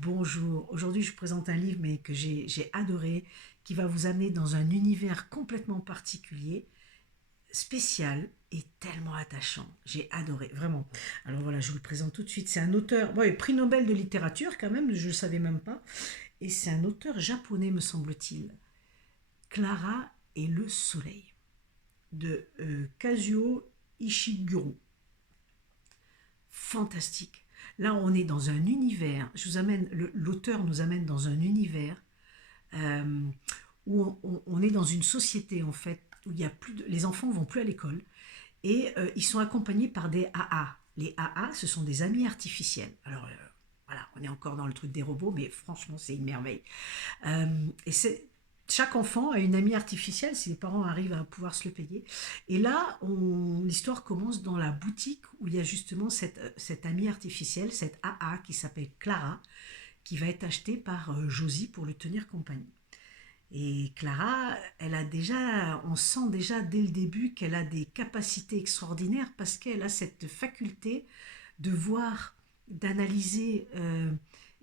Bonjour, aujourd'hui je vous présente un livre mais que j'ai adoré, qui va vous amener dans un univers complètement particulier, spécial et tellement attachant. J'ai adoré, vraiment. Alors voilà, je vous le présente tout de suite. C'est un auteur, ouais, prix Nobel de littérature quand même, je ne le savais même pas. Et c'est un auteur japonais, me semble-t-il. Clara et le soleil, de Kazuo Ishiguro. Fantastique. Là, on est dans un univers. Je vous amène, l'auteur nous amène dans un univers euh, où on est dans une société en fait où il y a plus les enfants vont plus à l'école et ils sont accompagnés par des AA. Les AA, ce sont des amis artificiels. Alors voilà, on est encore dans le truc des robots, mais franchement, c'est une merveille. Et c'est chaque enfant a une amie artificielle si les parents arrivent à pouvoir se le payer. Et là, l'histoire commence dans la boutique où il y a justement cette amie artificielle, cette AA qui s'appelle Clara, qui va être achetée par Josie pour lui tenir compagnie. Et Clara, elle a déjà, on sent déjà dès le début qu'elle a des capacités extraordinaires parce qu'elle a cette faculté de voir, d'analyser,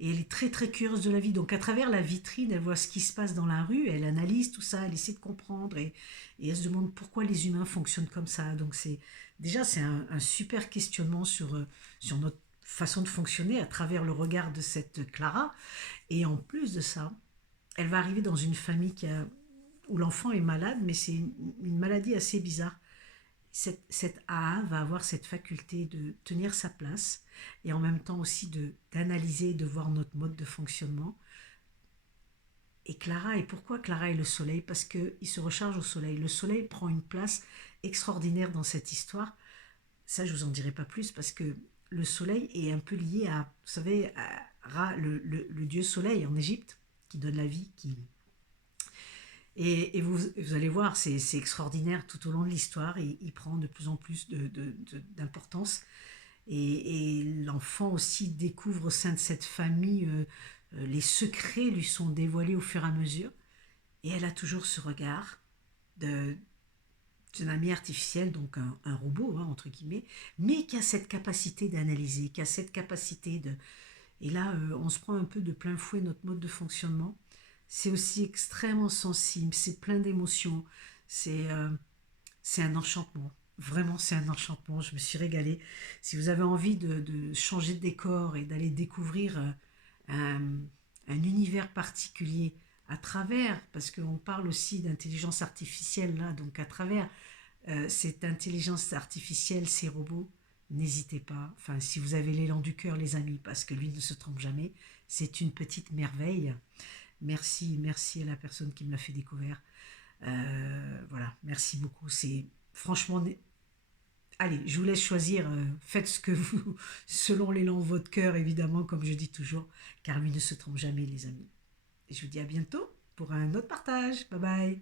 et elle est très très curieuse de la vie. Donc à travers la vitrine, elle voit ce qui se passe dans la rue, elle analyse tout ça, elle essaie de comprendre et elle se demande pourquoi les humains fonctionnent comme ça. Donc c'est un super questionnement sur notre façon de fonctionner à travers le regard de cette Clara. Et en plus de ça, elle va arriver dans une famille où l'enfant est malade, mais c'est une maladie assez bizarre. Cette AA va avoir cette faculté de tenir sa place et en même temps aussi d'analyser, de voir notre mode de fonctionnement. Et Clara, et pourquoi Clara et le soleil? Parce qu'il se recharge au soleil. Le soleil prend une place extraordinaire dans cette histoire. Ça, je vous en dirai pas plus parce que le soleil est un peu lié à, vous savez, à Ra, le dieu soleil en Égypte, qui donne la vie, et vous allez voir, c'est extraordinaire tout au long de l'histoire. Il prend de plus en plus d'importance. Et l'enfant aussi découvre au sein de cette famille, les secrets lui sont dévoilés au fur et à mesure. Et elle a toujours ce regard de, d'un ami artificiel, donc un robot, hein, entre guillemets, mais qui a cette capacité d'analyser, qui a cette capacité de... Et là, on se prend un peu de plein fouet notre mode de fonctionnement. C'est aussi extrêmement sensible, c'est plein d'émotions, c'est c'est un enchantement. Vraiment, c'est un enchantement. Je me suis régalée. Si vous avez envie de changer de décor et d'aller découvrir un, un univers particulier à travers, parce qu'on parle aussi d'intelligence artificielle là, donc à travers cette intelligence artificielle, ces robots, n'hésitez pas. Enfin, si vous avez l'élan du cœur, les amis, parce que lui ne se trompe jamais, c'est une petite merveille. Merci, merci à la personne qui me l'a fait découvrir. Voilà, merci beaucoup. C'est franchement. Allez, je vous laisse choisir. Faites ce que vous, selon l'élan de votre cœur, évidemment, comme je dis toujours, car lui ne se trompe jamais, les amis. Et je vous dis à bientôt pour un autre partage. Bye bye.